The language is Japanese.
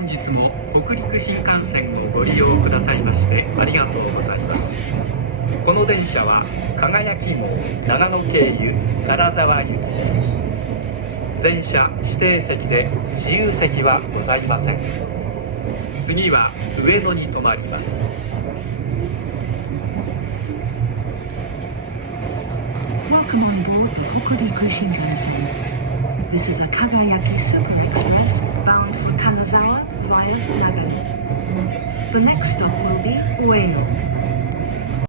本日も北陸新幹線をご利用くださいましてありがとうございます。この電車は輝号長野経由金沢行きです。全車指定席で自由席はございません。次は上野に停まります。Welcome on board the Hokuriku Shinkansen. This is a Kagayaki Super Express bound for Kanazawa via Nagano. The next stop will be Ueno.